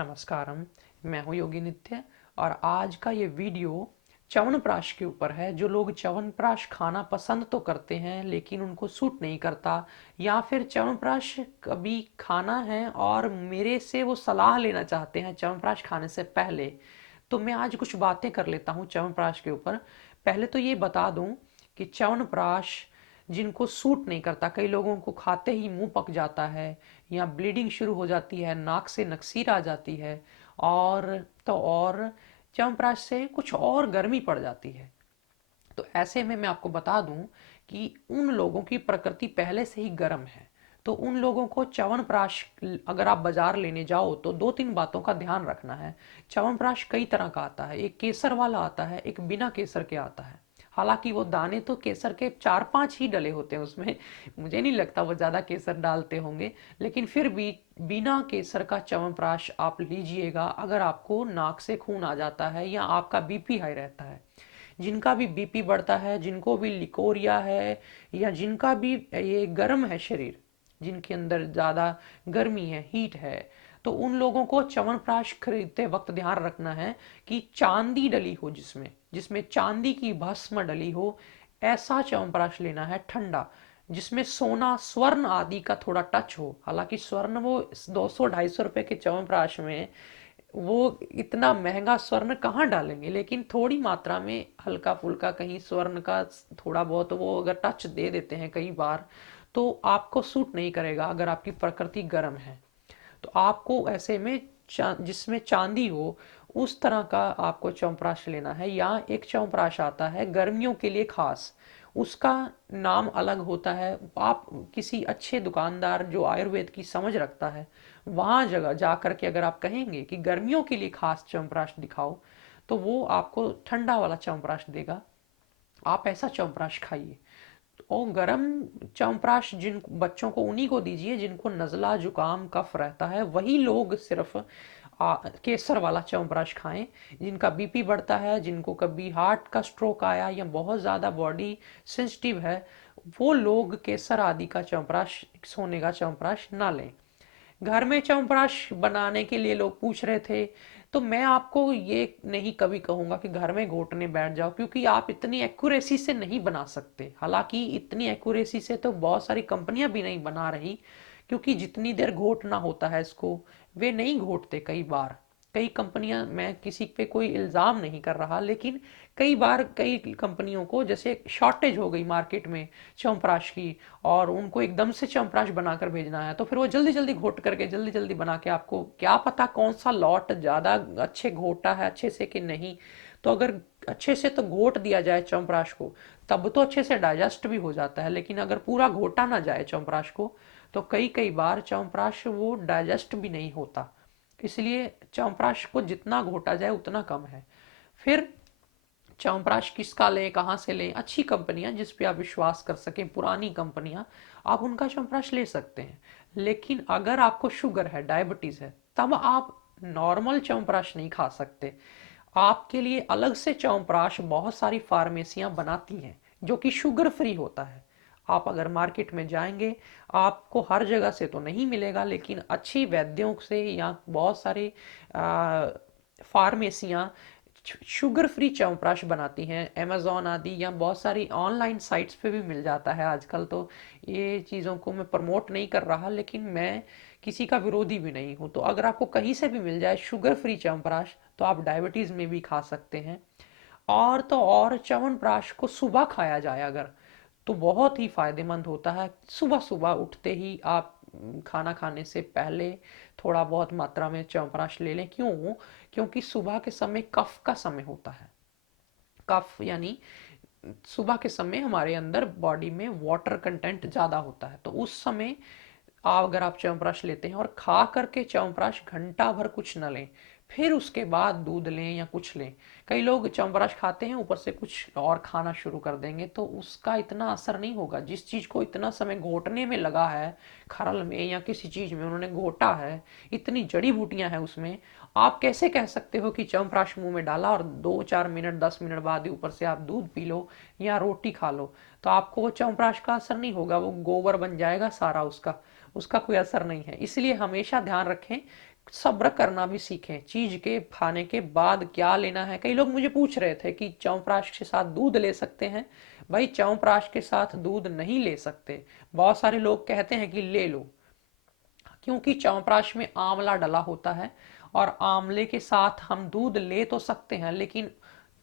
नमस्कारम। मैं हूँ योगी नित्य और आज का ये वीडियो च्यवनप्राश के ऊपर है। जो लोग च्यवनप्राश खाना पसंद तो करते हैं लेकिन उनको सूट नहीं करता, या फिर च्यवनप्राश कभी खाना है और मेरे से वो सलाह लेना चाहते हैं च्यवनप्राश खाने से पहले, तो मैं आज कुछ बातें कर लेता हूँ च्यवनप्राश के ऊपर। पहले तो ये बता दूँ कि च्यवनप्राश जिनको सूट नहीं करता, कई लोगों को खाते ही मुंह पक जाता है या ब्लीडिंग शुरू हो जाती है, नाक से नक्सीर आ जाती है, और च्यवनप्राश से कुछ और गर्मी पड़ जाती है। तो ऐसे में मैं आपको बता दूं कि उन लोगों की प्रकृति पहले से ही गर्म है, तो उन लोगों को च्यवनप्राश अगर आप बाजार लेने जाओ तो दो तीन बातों का ध्यान रखना है। च्यवनप्राश कई तरह का आता है, एक केसर वाला आता है, एक बिना केसर के आता है। हालांकि वो दाने तो केसर के 4-5 ही डले होते हैं उसमें, मुझे नहीं लगता वो ज़्यादा केसर डालते होंगे। लेकिन फिर भी बिना केसर का च्यवनप्राश आप लीजिएगा अगर आपको नाक से खून आ जाता है या आपका बीपी हाई रहता है। जिनका भी बीपी बढ़ता है, जिनको भी लिकोरिया है, या जिनका भी ये गर्म है शरीर, जिनके अंदर ज़्यादा गर्मी है, हीट है, तो उन लोगों को च्यवनप्राश खरीदते वक्त ध्यान रखना है कि चांदी डली हो, जिसमें जिसमें चांदी की भस्म डली हो, ऐसा च्यवनप्राश लेना है ठंडा, जिसमें सोना स्वर्ण आदि का थोड़ा टच हो। हालांकि स्वर्ण वो 200-250 रुपए के च्यवनप्राश में वो इतना महंगा स्वर्ण कहाँ डालेंगे, लेकिन थोड़ी मात्रा में हल्का फुल्का कहीं स्वर्ण का थोड़ा बहुत वो अगर टच दे देते हैं कई बार, तो आपको सूट नहीं करेगा अगर आपकी प्रकृति गर्म है। तो आपको ऐसे में जिसमें चांदी हो उस तरह का आपको च्यवनप्राश लेना है। या एक च्यवनप्राश आता है गर्मियों के लिए खास, उसका नाम अलग होता है। आप किसी अच्छे दुकानदार जो आयुर्वेद की समझ रखता है वहाँ जगह जा कर के अगर आप कहेंगे कि गर्मियों के लिए खास च्यवनप्राश दिखाओ, तो वो आपको ठंडा वाला च्यवनप्राश देगा। आप ऐसा च्यवनप्राश खाइए। और गरम च्यवनप्राश जिन बच्चों को उन्हीं को दीजिए जिनको नज़ला जुकाम कफ रहता है, वही लोग सिर्फ केसर वाला च्यवनप्राश खाएं। जिनका बीपी बढ़ता है, जिनको कभी हार्ट का स्ट्रोक आया या बहुत ज़्यादा बॉडी सेंसिटिव है, वो लोग केसर आदि का च्यवनप्राश, सोने का च्यवनप्राश ना लें। घर में च्यवनप्राश बनाने के लिए लोग पूछ रहे थे, तो मैं आपको ये नहीं कभी कहूँगा कि घर में घोटने बैठ जाओ, क्योंकि आप इतनी एक्यूरेसी से नहीं बना सकते। हालांकि इतनी एक्यूरेसी से तो बहुत सारी कंपनियां भी नहीं बना रही, क्योंकि जितनी देर घोटना होता है इसको, वे नहीं घोटते कई बार। कई कंपनियां, मैं किसी पे कोई इल्ज़ाम नहीं कर रहा, लेकिन कई बार कई कंपनियों को जैसे शॉर्टेज हो गई मार्केट में च्यवनप्राश की, और उनको एकदम से च्यवनप्राश बनाकर भेजना है, तो फिर वो जल्दी जल्दी घोट करके जल्दी जल्दी बना के, आपको क्या पता कौन सा लॉट ज़्यादा अच्छे घोटा है अच्छे से कि नहीं। तो अगर अच्छे से तो घोट दिया जाए च्यवनप्राश को, तब तो अच्छे से डाइजेस्ट भी हो जाता है। लेकिन अगर पूरा घोटा ना जाए च्यवनप्राश को, तो कई कई बार च्यवनप्राश वो डाइजेस्ट भी नहीं होता। इसलिए च्यवनप्राश को जितना घोटा जाए उतना कम है। फिर च्यवनप्राश किसका लें, कहाँ से लें? अच्छी कंपनियां जिस पे आप विश्वास कर सकें, पुरानी कंपनियां, आप उनका च्यवनप्राश ले सकते हैं। लेकिन अगर आपको शुगर है, डायबिटीज़ है, तब आप नॉर्मल च्यवनप्राश नहीं खा सकते। आपके लिए अलग से च्यवनप्राश बहुत सारी फार्मेसियां बनाती हैं जो कि शुगर फ्री होता है। आप अगर मार्केट में जाएंगे, आपको हर जगह से तो नहीं मिलेगा, लेकिन अच्छी वैद्यों से या बहुत सारे फार्मेसियां शुगर फ्री च्यवनप्राश बनाती हैं। अमेजोन आदि या बहुत सारी ऑनलाइन साइट्स पे भी मिल जाता है आजकल तो। ये चीज़ों को मैं प्रमोट नहीं कर रहा, लेकिन मैं किसी का विरोधी भी नहीं हूँ। तो अगर आपको कहीं से भी मिल जाए शुगर फ्री च्यवनप्राश, तो आप डायबिटीज़ में भी खा सकते हैं। और तो और च्यवनप्राश को सुबह खाया जाए अगर, तो बहुत ही फायदेमंद होता है। सुबह सुबह उठते ही आप खाना खाने से पहले थोड़ा बहुत मात्रा में च्यवनप्राश ले लें। क्यों? क्योंकि सुबह के समय कफ का समय होता है। कफ यानी सुबह के समय हमारे अंदर बॉडी में वाटर कंटेंट ज़्यादा होता है, तो उस समय अगर आप च्यवनप्राश लेते हैं और खा करके च्यवनप्राश घंटा भर कुछ न लें, फिर उसके बाद दूध लें या कुछ लें। कई लोग च्यवनप्राश खाते हैं ऊपर से कुछ और खाना शुरू कर देंगे, तो उसका इतना असर नहीं होगा। जिस चीज़ को इतना समय घोटने में लगा है, खरल में या किसी चीज़ में उन्होंने घोटा है, इतनी जड़ी बूटियां हैं उसमें, आप कैसे कह सकते हो कि च्यवनप्राश मुंह में डाला और 2-4 मिनट 10 मिनट बाद ही ऊपर से आप दूध पी लो या रोटी खा लो, तो आपको वो च्यवनप्राश का असर नहीं होगा, वो गोबर बन जाएगा सारा, उसका उसका कोई असर नहीं है। इसलिए हमेशा ध्यान रखें, सब्र करना भी सीखें। चीज के खाने के बाद क्या लेना है। कई लोग मुझे पूछ रहे थे कि च्यवनप्राश के साथ दूध ले सकते हैं। भाई च्यवनप्राश के साथ दूध नहीं ले सकते। बहुत सारे लोग कहते हैं कि ले लो, क्योंकि च्यवनप्राश में आंवला डला होता है और आंवले के साथ हम दूध ले तो सकते हैं, लेकिन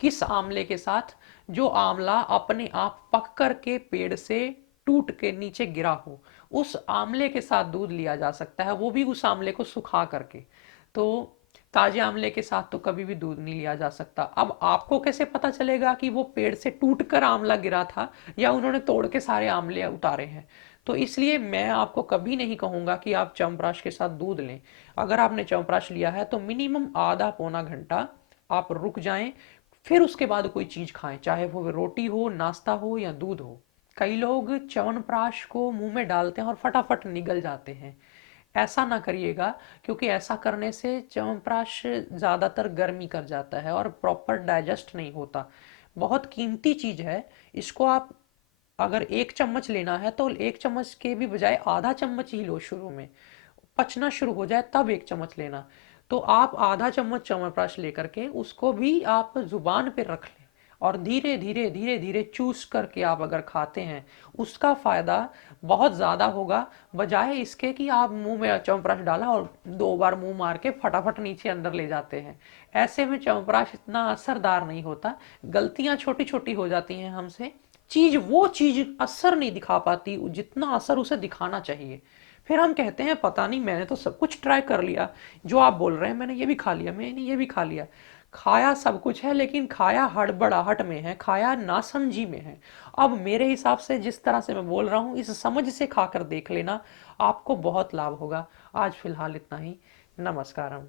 किस आंवले के साथ? जो आंवला अपने आप पक कर के पेड़ से टूट के नीचे गिरा हो, उस आंवले के साथ दूध लिया जा सकता है, वो भी उस आंवले को सुखा करके। तो ताजे आंवले के साथ तो कभी भी दूध नहीं लिया जा सकता। अब आपको कैसे पता चलेगा कि वो पेड़ से टूटकर आंवला गिरा था या उन्होंने तोड़ के सारे आंवले उतारे हैं? तो इसलिए मैं आपको कभी नहीं कहूंगा कि आप च्यवनप्राश के साथ दूध लें। अगर आपने च्यवनप्राश लिया है तो मिनिमम आधा पौना घंटा आप रुक जाएं, फिर उसके बाद कोई चीज खाएं, चाहे वो रोटी हो, नाश्ता हो या दूध हो। कई लोग च्यवनप्राश को मुंह में डालते हैं और फटाफट निगल जाते हैं। ऐसा ना करिएगा, क्योंकि ऐसा करने से च्यवनप्राश ज़्यादातर गर्मी कर जाता है और प्रॉपर डाइजेस्ट नहीं होता। बहुत कीमती चीज़ है। इसको आप अगर 1 चम्मच लेना है तो 1 चम्मच के भी बजाय आधा चम्मच ही लो। शुरू में पचना शुरू हो जाए तब 1 चम्मच लेना। तो आप आधा चम्मच च्यवनप्राश लेकर के उसको भी आप जुबान पे रख लें और धीरे धीरे धीरे धीरे चूस करके आप अगर खाते हैं, उसका फायदा बहुत ज्यादा होगा, बजाय इसके कि आप मुंह में च्यवनप्राश डाला और 2 बार मुंह मार के फटाफट नीचे अंदर ले जाते हैं। ऐसे में च्यवनप्राश इतना असरदार नहीं होता। गलतियां छोटी छोटी हो जाती हैं हमसे। वो चीज असर नहीं दिखा पाती जितना असर उसे दिखाना चाहिए। फिर हम कहते हैं पता नहीं, मैंने तो सब कुछ ट्राई कर लिया, जो आप बोल रहे हैं मैंने ये भी खा लिया, मैंने ये भी खा लिया। खाया सब कुछ है, लेकिन खाया हड़बड़ाहट में है, खाया नासमझी में है। अब मेरे हिसाब से जिस तरह से मैं बोल रहा हूँ, इस समझ से खाकर देख लेना, आपको बहुत लाभ होगा। आज फिलहाल इतना ही। नमस्कारम।